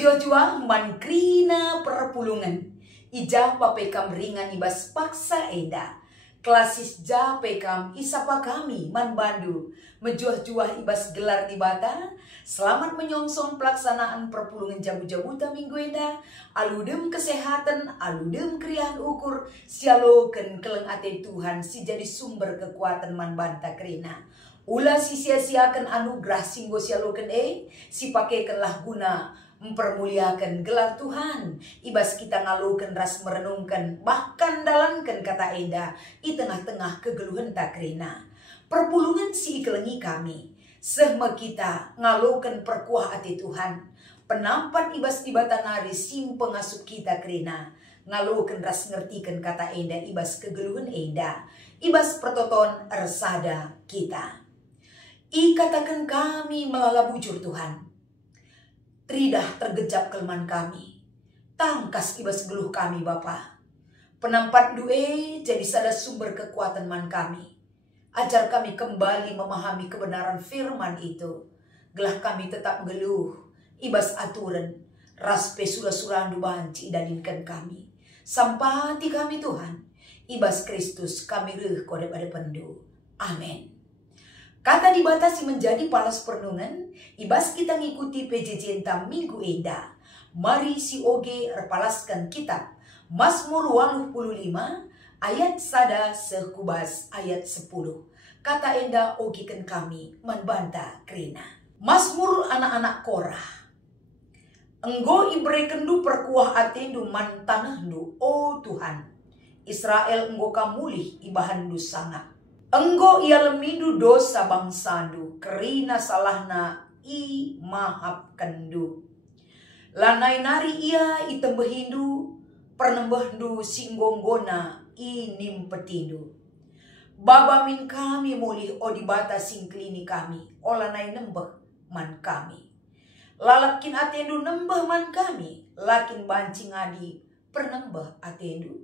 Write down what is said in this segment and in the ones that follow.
Menjual-jual mankrina perpulungan. Ija papekam ringan ibas paksa enda. Klasis ja pekam isapa kami man bandu. Menjual-jual ibas gelar di bata. Selamat menyongsong pelaksanaan perpulungan jabu-jabuta minggu enda. Aludem kesehatan, aludem krian ukur. Sialoken keleng ate Tuhan si jadi sumber kekuatan man banta krina. Ulah si sia-siakan anugerah singgo sialoken si pakaikanlah guna mempermuliakan gelar Tuhan. Ibas kita ngalukan ras merenungkan, bahkan dalankan kata enda di tengah-tengah kegeluhan takrina. Perpulungan si ikelengi kami, sehma kita ngalukan perkuah ati Tuhan. Penampat ibas ibatan nari sim pengasup kita krina. Ngalukan ras ngertikan kata enda ibas kegeluhan enda. Ibas pertoton ersada kita. Katakan kami melala bujur Tuhan. Tridah tergejap kelemahan kami. Tangkas ibas geluh kami Bapa. Penampat due jadi sada sumber kekuatan man kami. Ajar kami kembali memahami kebenaran firman itu. Gelah kami tetap geluh. Ibas aturan. Raspe sura-surandu banci daninkan kami. Sampati kami Tuhan. Ibas Kristus kami reh kode pada pendu. Amin. Kata dibatasi menjadi palas perenungan, ibas kita ngikuti PJJ entah minggu enda. Mari si oge repalaskan kitab Mazmur 85 ayat sada sekubas ayat 10. Kata enda ogikan kami menbanta krina. Mazmur anak-anak Korah. Enggo ibrekendu perkuah atendu man tanahdu, oh Tuhan. Israel enggo kamulih ibahandu sangat. Enggo ia lemindu dosa bangsandu, kerina salahna i maafkandu. Lanai nari ia itembehindu, pernembehdu singgonggona i nimpetindu. Baba min kami mulih o dibata singklini kami, o lanai nembeh man kami. Lalapkin atendu nembeh man kami, lakin bancing adi pernembeh atendu.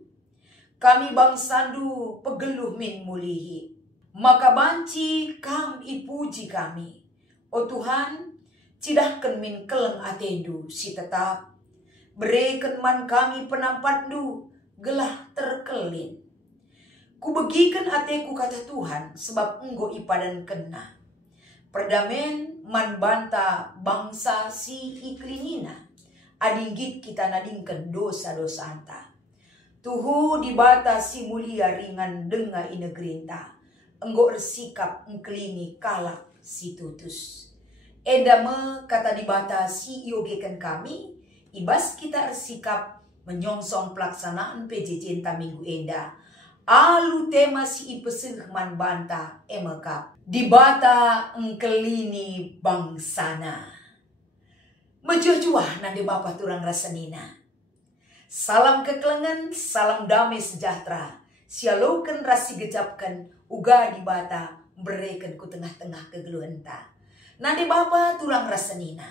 Kami bangsandu pegeluh min mulihi. Maka banci kam ipuji kami. O Tuhan, cidahkan min keleng atendu si tetap. Berikan man kami penampatdu, gelah terkelin. Kubegikan ateku kata Tuhan, sebab enggo ipadan kena. Perdamen man banta bangsa si iklinina. Adinggit kita nadingkan dosa-dosa anta. Tuhu dibata si mulia ringan denga inegrinta. Enggo bersikap engkelini kalak si tutus. Edame kata dibata si iogekan kami. Ibas kita bersikap menyongsong pelaksanaan PJJ entah minggu enda. Alu tema si ipesih man banta emekap. Dibata engkelini bangsana. Mejuah-juah nande Bapa turang rasanina. Salam kekelengan, salam damai sejahtera. Sialoken rasi gejapkan, uga di bata, berikan ku tengah-tengah kegeluhan ta. Nade Bapa tulang rasanina.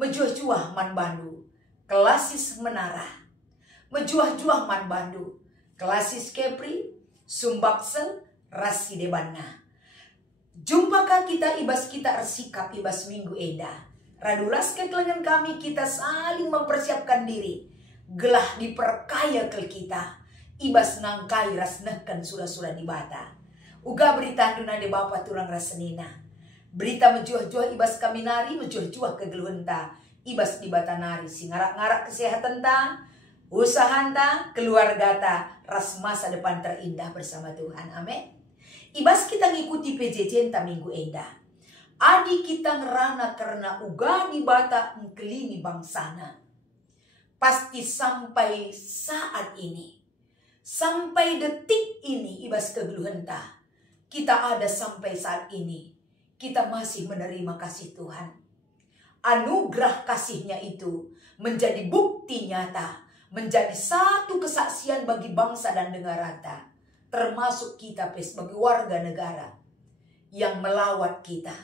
Mejuah-juah man bandu, kelasis menara. Mejuah-juah man bandu, kelasis kepri, sumbaksel, rasi debana. Jumpakah kita ibas kita ersikap ibas minggu eda. Radulas kekelengan kami kita saling mempersiapkan diri. Gelah diperkaya ke kita. Ibas ngangkai rasnehkan sura-sura di bata. Uga berita anduna de Bapa turang rasenina. Berita menjuah-juah ibas kami nari, menjuah-juah kegeluhan ta. Ibas di bata nari, singarak-ngarak kesehatan ta, usaha ta, keluarga ta, ras masa depan terindah bersama Tuhan. Amin. Ibas kita ngikuti PJJ entah minggu enda. Adi kita ngerana karena uga di bata engkelini bangsana. Pasti sampai saat ini. Sampai detik ini ibas kegeluhan ta. Kita ada sampai saat ini. Kita masih menerima kasih Tuhan. Anugerah kasihnya itu menjadi bukti nyata. Menjadi satu kesaksian bagi bangsa dan negara ta. Termasuk kita sebagai warga negara. Yang melawat kita.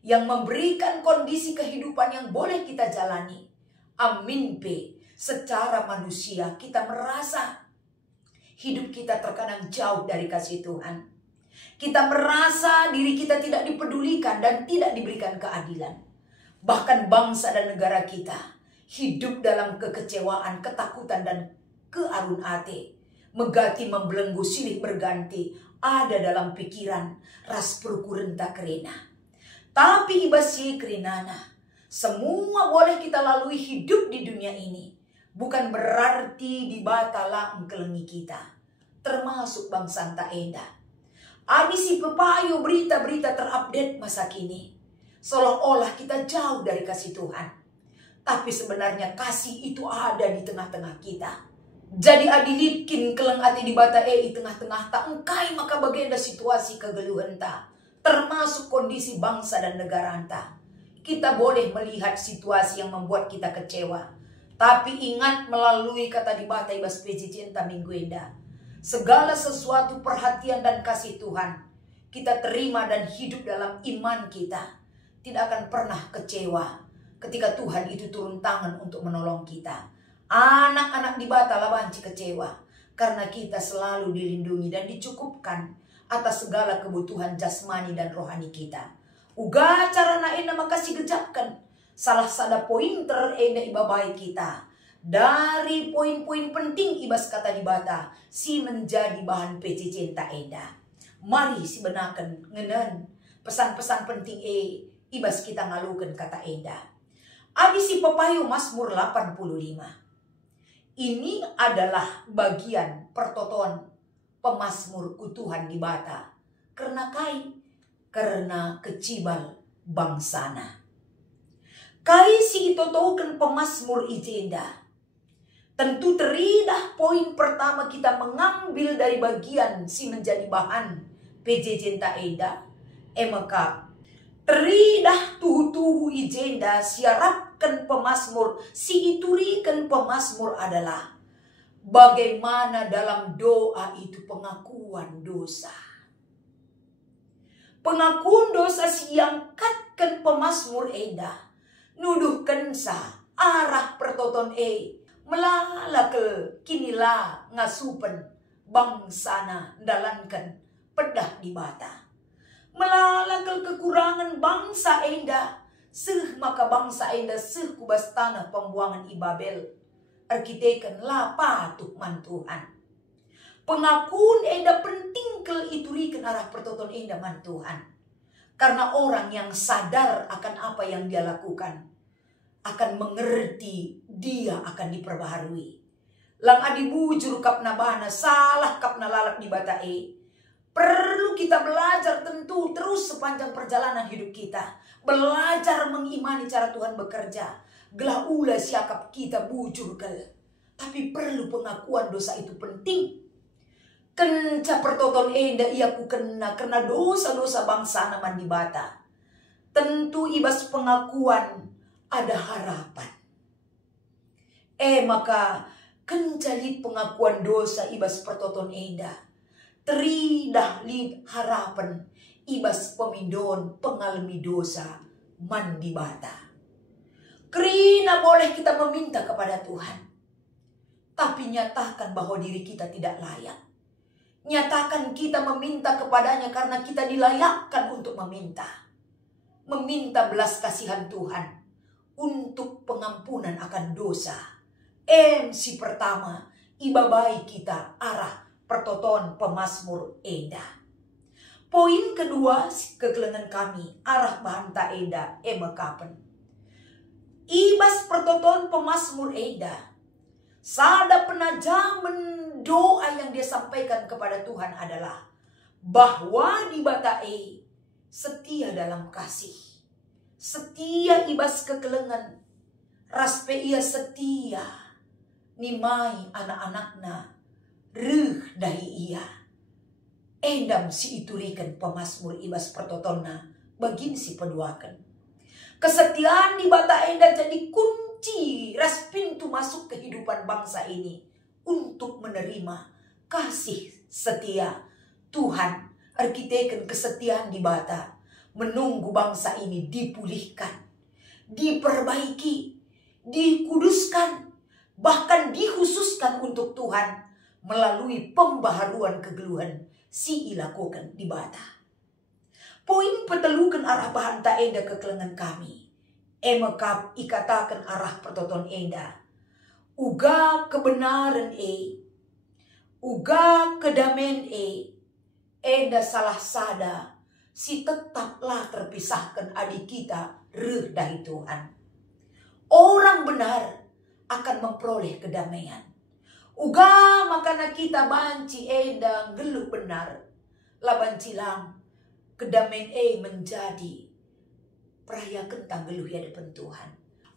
Yang memberikan kondisi kehidupan yang boleh kita jalani. Amin P. Secara manusia kita merasa hidup kita terkadang jauh dari kasih Tuhan. Kita merasa diri kita tidak dipedulikan dan tidak diberikan keadilan. Bahkan bangsa dan negara kita hidup dalam kekecewaan, ketakutan, dan kearun ate. Megati membelenggu silih berganti, ada dalam pikiran, ras perkurenta kerena. Tapi ibasi kerinana, semua boleh kita lalui hidup di dunia ini. Bukan berarti dibatala engkelengi kita, termasuk bangsa Taenda. Abisi pepayo berita-berita terupdate masa kini, seolah-olah kita jauh dari kasih Tuhan. Tapi sebenarnya kasih itu ada di tengah-tengah kita. Jadi adilikin keleng ati di bata di tengah-tengah ta engkai maka bagenda situasi kegeluhan ta, termasuk kondisi bangsa dan negara ta. Kita boleh melihat situasi yang membuat kita kecewa, tapi ingat melalui kata di bata ibas PJJ ta minggu enda, segala sesuatu perhatian dan kasih Tuhan kita terima dan hidup dalam iman kita, tidak akan pernah kecewa ketika Tuhan itu turun tangan untuk menolong kita. Anak-anak di bata labanci kecewa karena kita selalu dilindungi dan dicukupkan atas segala kebutuhan jasmani dan rohani kita. Uga cara ena makasih gejapkan salah sada pointer ena ibabai kita. Dari poin-poin penting ibas kata di bata si menjadi bahan PJJ ta enda. Mari si benakan ngenen pesan-pesan penting ibas kita ngalukan kata enda. Abis si pepayu Mazmur 85. Ini adalah bagian pertoton pemazmur Tuhan di bata. Karena kecibal bangsana. Kai si itotoken pemazmur ijenda. Tentu teridah poin pertama kita mengambil dari bagian si menjadi bahan PJJ Taenda. Emaka teridah tuhu-tuhu ijenda siarapkan pemazmur, si iturikan pemazmur adalah bagaimana dalam doa itu pengakuan dosa. Pengakuan dosa siangkatkan pemazmur enda, nuduhkan sa arah pertoton melalakel kinilah ngasupen bangsana dalankan pedah di bata. Melalakel kekurangan bangsa enda, maka bangsa enda kubas tanah pembuangan Ibabel. Arkiteken la patuh man Tuhan. Pengakuan enda penting kel iturikan arah pertoton enda man Tuhan. Karena orang yang sadar akan apa yang dia lakukan akan mengerti dia akan diperbaharui. Lang adi bujur kapna bana salah kapna lalak di bata perlu kita belajar tentu terus sepanjang perjalanan hidup kita. Belajar mengimani cara Tuhan bekerja. Gelah ula siakap kita bujur kel. Tapi perlu pengakuan dosa itu penting. Kenca pertoton enda iaku kena karena dosa-dosa bangsa naman di bata. Tentu ibas pengakuan ada harapan. Maka kencalit pengakuan dosa ibas pertoton enda. Teridah lid harapan ibas pemindon pengalami dosa man di bata. Kerina boleh kita meminta kepada Tuhan, tapi nyatakan bahwa diri kita tidak layak. Nyatakan kita meminta kepadanya karena kita dilayakkan untuk meminta. Meminta belas kasihan Tuhan untuk pengampunan akan dosa. Si pertama ibabai kita arah pertoton pemazmur enda. Poin kedua kekelengan kami arah bahan ta enda mekapen. Ibas pertoton pemazmur enda. Sada penajaman doa yang dia sampaikan kepada Tuhan adalah bahwa di bata setia dalam kasih. Setia ibas kekelengan. Raspe ia setia nimai anak-anakna. Dahi ia. Endam si iturikan pemazmur ibas pertotonna bagin si peduakan. Kesetiaan di bata enda jadi kunci ras pintu masuk kehidupan bangsa ini untuk menerima kasih setia Tuhan. Arkiteken kesetiaan di bata menunggu bangsa ini dipulihkan, diperbaiki, dikuduskan, bahkan dikhususkan untuk Tuhan melalui pembaharuan kegeluhan si ilakukan di bata. Poin petelukan arah bahan ta enda kekelengan kami. Emekap ikatakan arah pertoton enda. Uga kebenaran uga kedamen enda salah sada si tetaplah terpisahkan adik kita reh dari Tuhan. Orang benar akan memperoleh kedamaian. Uga makana kita banci enda geluh benar. Laban cilang kedamaian menjadi peraya kentang geluh ya depan Tuhan.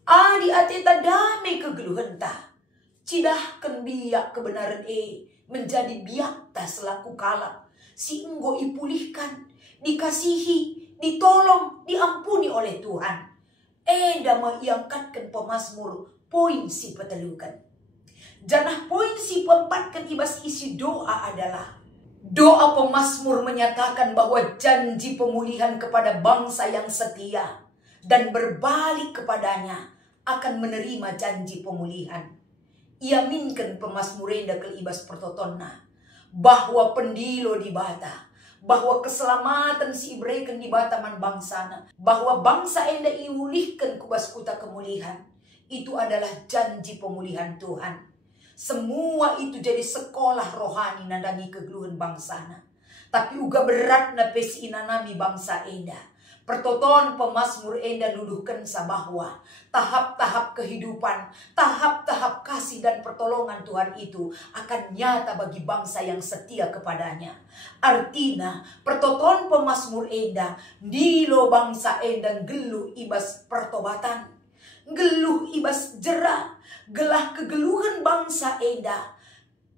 Adi ateta damai kegeluhan ta. Cidahkan biak kebenaran menjadi biak ta selaku kalak. Si enggo ipulihkan, dikasihi, ditolong, diampuni oleh Tuhan. Enda maiangkatkan pemazmur poin si petelukan. Janah poin si peempatkan ibas isi doa adalah doa pemazmur menyatakan bahwa janji pemulihan kepada bangsa yang setia dan berbalik kepadanya akan menerima janji pemulihan. Iaminkan pemazmur enda ke ibas pertotonna bahwa pendilo di bata, bahwa keselamatan si ibreken di bata man bangsana, bahwa bangsa enda iulihkan kubas kuta kemulihan. Itu adalah janji pemulihan Tuhan. Semua itu jadi sekolah rohani nandangi kegeluhan bangsana. Tapi uga berat na pesi inanami bangsa enda. Pertoton pemazmur enda nuduhkan bahwa tahap-tahap kehidupan, tahap-tahap kasih dan pertolongan Tuhan itu akan nyata bagi bangsa yang setia kepadanya. Artinya pertoton pemazmur enda dilo bangsa enda geluh ibas pertobatan, geluh ibas jera, gelah kegeluhan bangsa enda.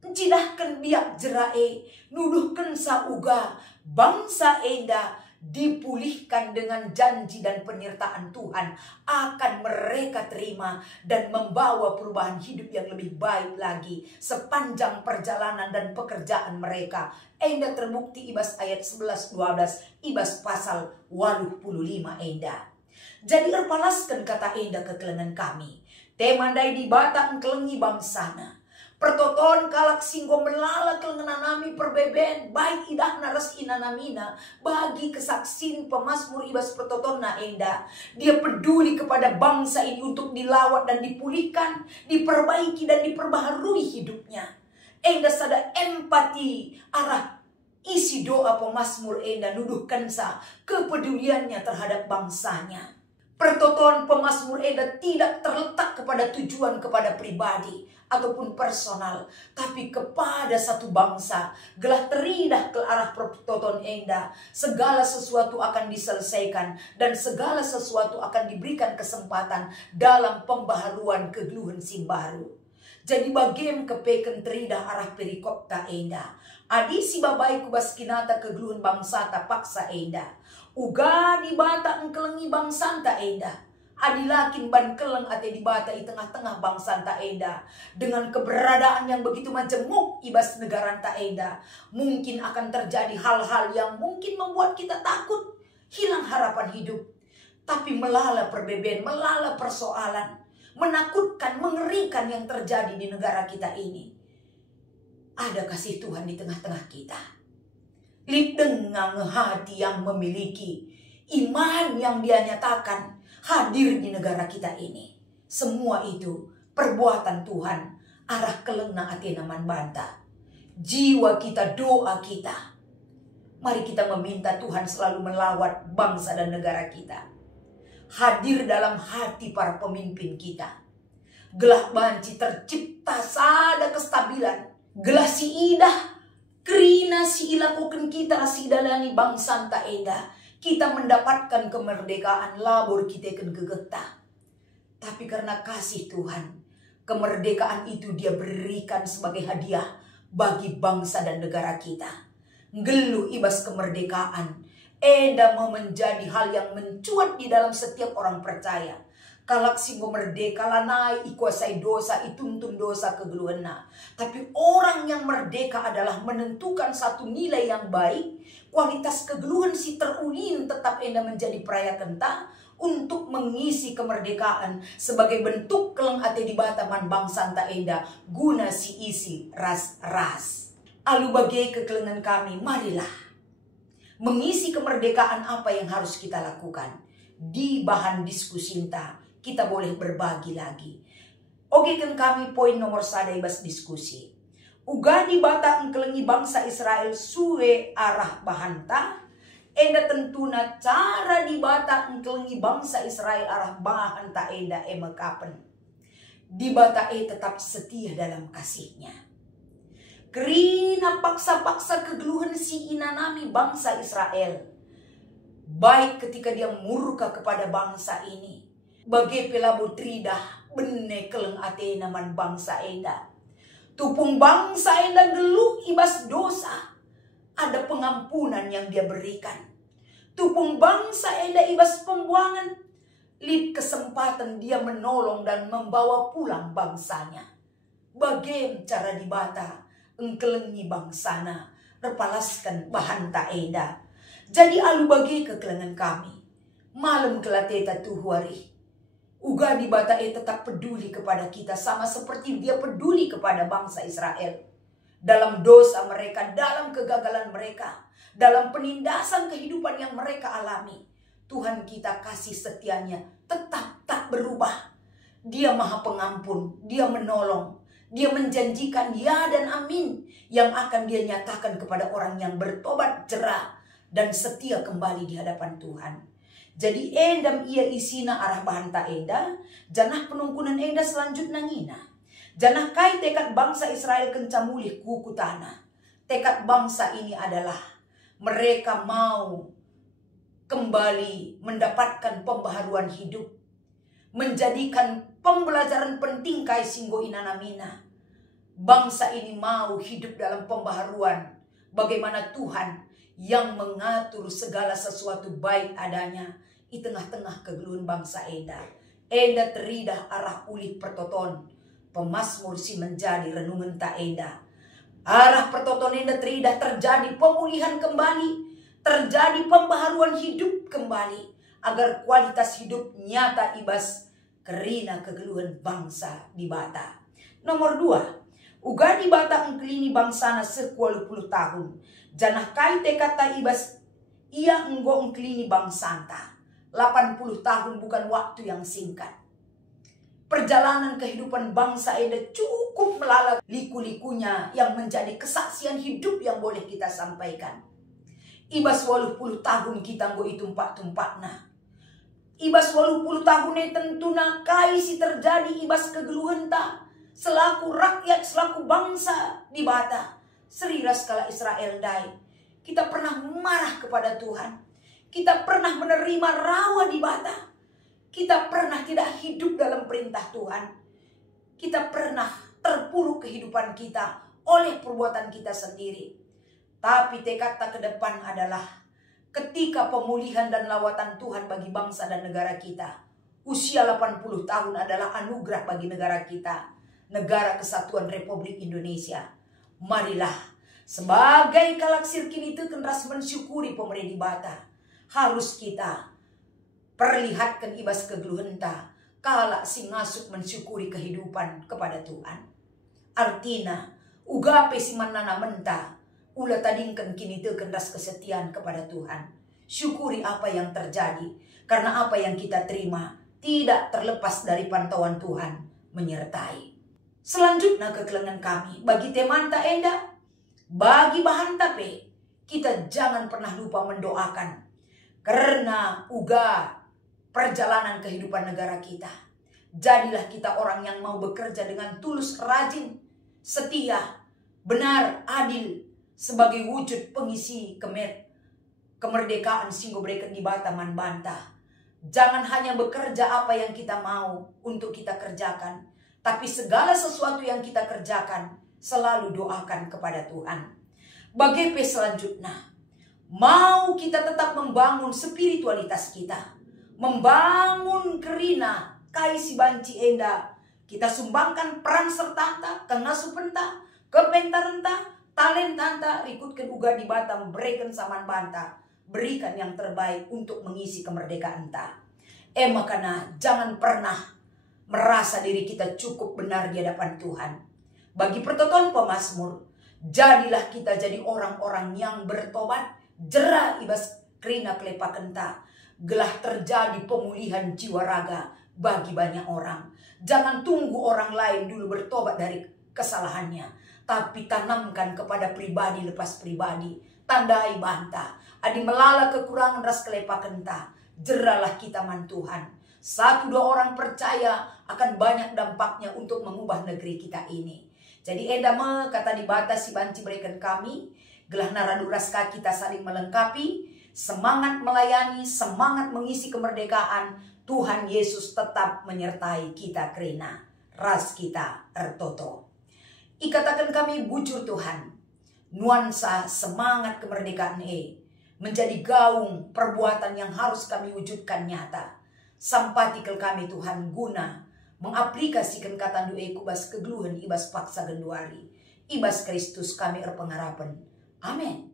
Cidahkan biak jerae, nuduhkan sauga bangsa enda dipulihkan dengan janji dan penyertaan Tuhan akan mereka terima dan membawa perubahan hidup yang lebih baik lagi sepanjang perjalanan dan pekerjaan mereka. Enda terbukti ibas ayat 11-12 ibas pasal 85 enda. Jadi erpalaskan kata enda kekelengan kami. Temandai di bata engkelengi bangsana. Pertoton kalak singgo melala kelengananami perbeben. Baik idah naras inanamina. Bagi kesaksin pemazmur ibas pertoton na enda. Dia peduli kepada bangsa ini untuk dilawat dan dipulihkan. Diperbaiki dan diperbaharui hidupnya. Enda sada empati arah isi doa pemazmur enda nuduhkan sa kepeduliannya terhadap bangsanya. Pertoton pemazmur enda tidak terletak kepada tujuan kepada pribadi ataupun personal, tapi kepada satu bangsa. Gelah teridah ke arah pertoton enda, segala sesuatu akan diselesaikan dan segala sesuatu akan diberikan kesempatan dalam pembaharuan kegeluhan si baru. Jadi bagem kepeken teridah arah perikop ta enda. Adi si babai kubas kinata kegeluhan bangsa ta paksa enda. Uga di bata engkelengi bangsanta enda. Adilakin ban keleng ate di bata di tengah-tengah bangsanta enda. Dengan keberadaan yang begitu majemuk ibas negara ta enda. Mungkin akan terjadi hal-hal yang mungkin membuat kita takut. Hilang harapan hidup. Tapi melala perbeben, melala persoalan. Menakutkan, mengerikan yang terjadi di negara kita ini. Ada kasih Tuhan di tengah-tengah kita. Dengan hati yang memiliki iman yang dia nyatakan hadir di negara kita ini. Semua itu perbuatan Tuhan arah kelengna atena man banta. Jiwa kita, doa kita. Mari kita meminta Tuhan selalu melawat bangsa dan negara kita. Hadir dalam hati para pemimpin kita. Gelah banci tercipta sada kestabilan. Gelah si idah krina si ilakukan kita si dalani bangsa ta enda. Kita mendapatkan kemerdekaan labor kita ken gegeta. Tapi karena kasih Tuhan, kemerdekaan itu dia berikan sebagai hadiah bagi bangsa dan negara kita. Geluh ibas kemerdekaan enda mau menjadi hal yang mencuat di dalam setiap orang percaya. Kalak singgo merdeka lanai ikuasai dosa, ituntun dosa kegeluhana. Tapi orang yang merdeka adalah menentukan satu nilai yang baik. Kualitas kegeluhan si terulin tetap enda menjadi peraya kenta untuk mengisi kemerdekaan sebagai bentuk keleng ate di bataman bangsa anta enda guna si isi ras-ras. Alu bagai kekelengan kami, marilah mengisi kemerdekaan apa yang harus kita lakukan. di bahan diskusi kita boleh berbagi lagi. Oke kan kami poin nomor 1 ibas diskusi. Uga di bata engkelengi bangsa Israel suwe arah bahanta. Enda tentuna cara di bata engkelengi bangsa Israel arah bahanta enda emekapen. Di bata tetap setia dalam kasihnya. Kerina paksa-paksa kegeluhan si inanami bangsa Israel. Baik ketika dia murka kepada bangsa ini. Bagai pelabu tridah bene keleng ate naman bangsa enda. Tupung bangsa enda geluh ibas dosa. Ada pengampunan yang dia berikan. Tupung bangsa enda ibas pembuangan. Lip kesempatan dia menolong dan membawa pulang bangsanya. Bagaimana cara dibata engkelengi bangsana. Repalaskan bahanta enda. Jadi alu bagi kekelengan kami. Malam kelateta tuhuari. Uga di bata tetap peduli kepada kita. Sama seperti dia peduli kepada bangsa Israel. Dalam dosa mereka, dalam kegagalan mereka. Dalam penindasan kehidupan yang mereka alami. Tuhan kita kasih setianya tetap tak berubah. Dia maha pengampun, dia menolong. Dia menjanjikan ya dan amin. Yang akan dia nyatakan kepada orang yang bertobat jerah. Dan setia kembali di hadapan Tuhan. Jadi endam ia isina arah bahanta enda. Janah penungkunan enda selanjutnya ngina. Janah kai tekad bangsa Israel kencamulih kuku tanah. Tekad bangsa ini adalah mereka mau kembali mendapatkan pembaharuan hidup. Menjadikan pembelajaran penting kai singgo inanamina. Bangsa ini mau hidup dalam pembaharuan. Bagaimana Tuhan yang mengatur segala sesuatu baik adanya di tengah-tengah kegeluhan bangsa enda. Enda teridah arah ulih pertoton. Pemasmur si menjadi renungan tak enda. Arah pertoton enda teridah terjadi pemulihan kembali. Terjadi pembaharuan hidup kembali. Agar kualitas hidup nyata ibas kerina kegeluhan bangsa di bata. Nomor 2. Uga di bata engkelini bangsana 10 tahun. Janah kai tekata ibas ia enggo engkelini bangsanta. 80 tahun bukan waktu yang singkat. Perjalanan kehidupan bangsa enda cukup melala liku-likunya yang menjadi kesaksian hidup yang boleh kita sampaikan. Ibas 80 tahun kita enggo itu tumpak-tumpakna. Ibas 80 tahun tentuna kai si terjadi ibas kegeluhan ta. Selaku rakyat, selaku bangsa di bata. Seriras kala Israel dai. Kita pernah marah kepada Tuhan. Kita pernah menerima rawa di bata. Kita pernah tidak hidup dalam perintah Tuhan. Kita pernah terpuruk kehidupan kita oleh perbuatan kita sendiri. Tapi tekad ke depan adalah ketika pemulihan dan lawatan Tuhan bagi bangsa dan negara kita. Usia 80 tahun adalah anugerah bagi negara kita. Negara Kesatuan Republik Indonesia. Marilah sebagai kalaksir kini itu kenras mensyukuri pemerintah bata. Harus kita perlihatkan ibas kegeluhenta kala si ngasuk mensyukuri kehidupan kepada Tuhan. Artinya ugape si manana menta ula tadingkan kini itu kenras kesetiaan kepada Tuhan. Syukuri apa yang terjadi karena apa yang kita terima tidak terlepas dari pantauan Tuhan menyertai. Selanjutnya kekelengan kami bagi temanta enda, bagi bahan tape, kita jangan pernah lupa mendoakan. Karena uga perjalanan kehidupan negara kita. Jadilah kita orang yang mau bekerja dengan tulus, rajin, setia, benar, adil. Sebagai wujud pengisi kemerdekaan singgo breken di Bataman Bantah. Jangan hanya bekerja apa yang kita mau untuk kita kerjakan. Tapi segala sesuatu yang kita kerjakan, selalu doakan kepada Tuhan. Bagi selanjutnya, mau kita tetap membangun spiritualitas kita. Membangun kerina, kaisi banci enda. Kita sumbangkan peran serta kengasupenta, kepentarenta, talentanta, ikutkan uga di Batam, berikan saman banta. Berikan yang terbaik untuk mengisi kemerdekaan ta. Makanya jangan pernah merasa diri kita cukup benar di hadapan Tuhan. Bagi pertoton pemazmur, jadilah kita jadi orang-orang yang bertobat, jerah ibas kerina klepa kenta. gelah terjadi pemulihan jiwa raga bagi banyak orang. Jangan tunggu orang lain dulu bertobat dari kesalahannya, tapi tanamkan kepada pribadi lepas pribadi. Tandai bantah, adi melala kekurangan ras kelepa kentah, jeralah kita man Tuhan. 1-2 orang percaya akan banyak dampaknya untuk mengubah negeri kita ini. Jadi edama kata dibatasi banci berikan kami, gelah naraduraska kita saling melengkapi, semangat melayani, semangat mengisi kemerdekaan. Tuhan Yesus tetap menyertai kita kerana ras kita ertoto. Ikatakan kami bujur Tuhan, nuansa semangat kemerdekaan menjadi gaung perbuatan yang harus kami wujudkan nyata. Sampatikel kami Tuhan guna mengaplikasikan kata doa kubas kegeluhan ibas paksa genduari. Ibas Kristus kami erpengharapan. Amin.